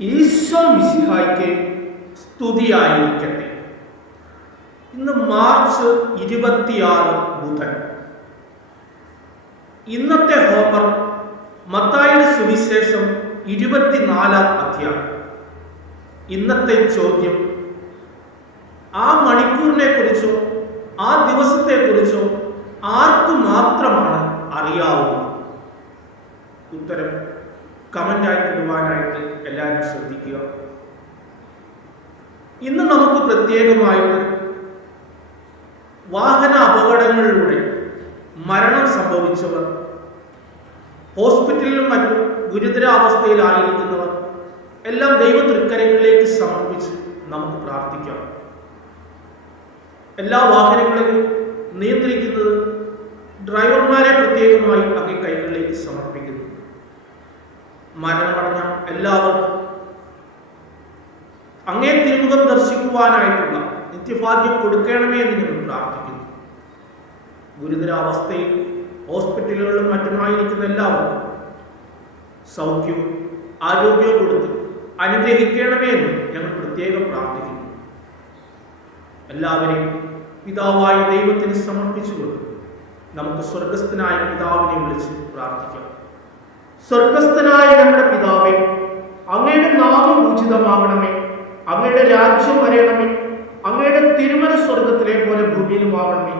ഈശോ മിശിഹായ്ക്ക് സ്തുതിയായിരിക്കട്ടെ. ഇന്ന് മാർച്ച് ഇരുപത്തിയാറ് ബുധൻ. ഇന്നത്തെ ഹോമർ മത്തായുടെ സുവിശേഷം ഇരുപത്തിനാലാം അധ്യായം. ഇന്നത്തെ ചോദ്യം ആ മണിക്കൂറിനെ കുറിച്ചോ ആ ദിവസത്തെ കുറിച്ചോ ആർക്കു മാത്രമാണ് അറിയാവുന്നത്? ഉത്തരം കമന്റായിട്ട് ഇടുവാനായിട്ട് ശ്രദ്ധിക്കുക ഇന്ന് നമുക്ക് പ്രത്യേകമായിട്ട് വാഹന അപകടങ്ങളിലൂടെ മരണം സംഭവിച്ചവർ ഹോസ്പിറ്റലിലും മറ്റും ഗുരുതരാവസ്ഥയിലായിരിക്കുന്നവർ എല്ലാം ദൈവ തൃക്കരങ്ങളിലേക്ക് സമർപ്പിച്ച് നമുക്ക് പ്രാർത്ഥിക്കാം. എല്ലാ വാഹനങ്ങളെയും നിയന്ത്രിക്കുന്നത് ഡ്രൈവർമാരെ പ്രത്യേകമായി അങ്ങേ കൈകളിലേക്ക് സമർപ്പിക്കുന്നു. മരണമടഞ്ഞ എല്ലാവർക്കും അങ്ങേ ദർശിക്കുവാനായിട്ടുള്ള നിത്യഭാഗ്യം കൊടുക്കണമേ എന്ന് ഞങ്ങൾ പ്രാർത്ഥിക്കുന്നു. ഗുരുതരാവസ്ഥയിൽ ഹോസ്പിറ്റലുകളിലും മറ്റുമായിരിക്കുന്ന എല്ലാവർക്കും സൗഖ്യവും ആരോഗ്യവും കൊടുത്ത് അനുഗ്രഹിക്കണമേ എന്ന് ഞങ്ങൾ പ്രത്യേകം പ്രാർത്ഥിക്കുന്നു. എല്ലാവരെയും പിതാവായ ദൈവത്തിന് സമർപ്പിച്ചുകൊണ്ട് നമുക്ക് സ്വർഗസ്ഥനായ പിതാവിനെ വിളിച്ച് പ്രാർത്ഥിക്കാം. സ്വർഗസ്ഥനായ നമ്മുടെ പിതാവേ ഭൂമിയിലുമാകണമേ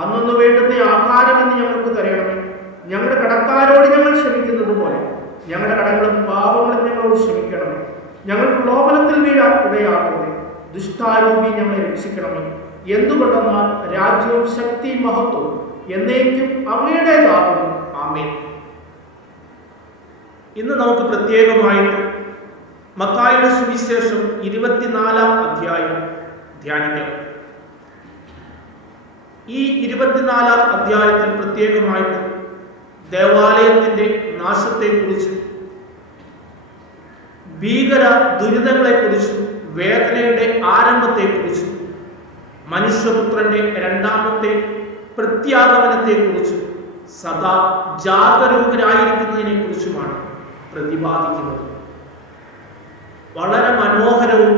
അന്നൊന്ന് വേണ്ടുന്ന ആഹാരം എന്ന് ഞങ്ങൾക്ക് തരണമേ ഞങ്ങളുടെ കടക്കാരോട് ഞങ്ങൾ ക്ഷമിക്കുന്നത് പോലെ. ഞങ്ങളുടെ കടങ്ങളും പാപങ്ങളും ഞങ്ങളോട് ക്ഷമിക്കണമേ ഞങ്ങൾ പ്രലോഭനത്തിൽ വീഴാൻ ഇടയാക്കരുത് ദുഷ്ടാരൂപി ഞങ്ങളെ രക്ഷിക്കണമേ എന്തുകൊണ്ടെന്നാൽ രാജ്യവും ശക്തി മഹത്വവും എന്നേക്കും അങ്ങയുടേതാകുന്നു. ആമേ ഇന്ന് നമുക്ക് പ്രത്യേകമായിട്ട് മത്തായുടെ സുവിശേഷം ഇരുപത്തിനാലാം അധ്യായം ധ്യാനിക്കാം. ഈ ഇരുപത്തിനാലാം അധ്യായത്തിൽ പ്രത്യേകമായിട്ട് ദേവാലയത്തിന്റെ നാശത്തെക്കുറിച്ച് ഭീകര ദുരിതങ്ങളെക്കുറിച്ച് വേദനയുടെ ആരംഭത്തെക്കുറിച്ച് മനുഷ്യപുത്രന്റെ രണ്ടാമത്തെ പ്രത്യാഗമനത്തെക്കുറിച്ചും സദാ ജാഗരൂകരായിരിക്കുന്നതിനെ കുറിച്ചുമാണ് പ്രതിപാദിക്കുന്നത്. വളരെ മനോഹരവും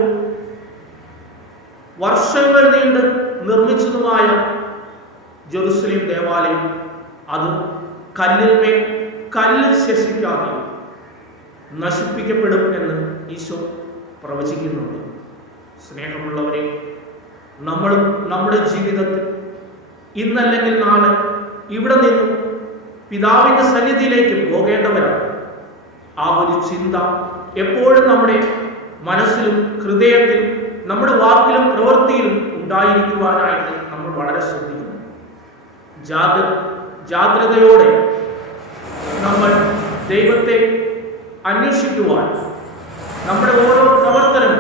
വർഷങ്ങൾ നീണ്ട് നിർമ്മിച്ചതുമായ ജെറുസലേം ദേവാലയം അത് കല്ലിന്മേൽ കല്ല് ശേഷിക്കാതെ നശിപ്പിക്കപ്പെടും എന്ന് ഈശോ പ്രവചിക്കുന്നുണ്ട്. സ്നേഹമുള്ളവരെ നമ്മളും നമ്മുടെ ജീവിതത്തിൽ ഇന്നല്ലെങ്കിൽ നാളെ ഇവിടെ നിന്നും പിതാവിന്റെ സന്നിധിയിലേക്ക് പോകേണ്ടവരാണ്. ആ ഒരു ചിന്ത എപ്പോഴും നമ്മുടെ മനസ്സിലും ഹൃദയത്തിലും നമ്മുടെ വാക്കിലും പ്രവൃത്തിയിലും ഉണ്ടായിരിക്കുവാനായിട്ട് നമ്മൾ വളരെ ശ്രദ്ധിക്കണം. ജാഗ ജാഗ്രതയോടെ നമ്മൾ ദൈവത്തെ അന്വേഷിക്കുവാൻ നമ്മുടെ ഓരോ പ്രവർത്തനം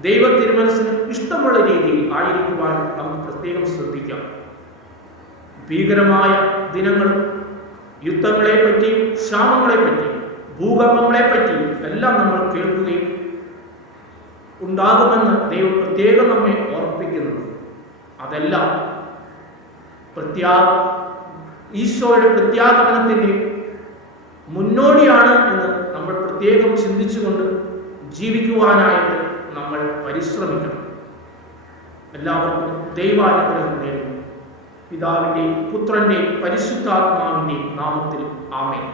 ദൈവ തിരുമനസ്സിന് ഇഷ്ടമുള്ള രീതിയിൽ ആയിരിക്കുവാൻ നമുക്ക് പ്രത്യേകം ശ്രദ്ധിക്കാം. ഭീകരമായ ദിനങ്ങൾ യുദ്ധങ്ങളെ പറ്റിയും ക്ഷാമങ്ങളെ പറ്റിയും ഭൂകമ്പങ്ങളെ പറ്റിയും എല്ലാം നമ്മൾ കേൾക്കുകയും ഉണ്ടാകുമെന്ന് ദൈവം പ്രത്യേകം നമ്മെ ഓർമ്മിപ്പിക്കുന്നു അതെല്ലാം പ്രത്യാ ഈശോയുടെ പ്രത്യാഗമനത്തിന്റെ മുന്നോടിയാണ് എന്ന് നമ്മൾ പ്രത്യേകം ചിന്തിച്ചുകൊണ്ട് ജീവിക്കുവാനായിട്ട് നമ്മൾ പരിശ്രമിക്കണം. എല്ലാവർക്കും ദൈവാനുഗ്രഹം നേരുന്നു. പിതാവിന്റെയും പുത്രന്റെയും പരിശുദ്ധാത്മാവിന്റെയും നാമത്തിൽ ആമേൻ.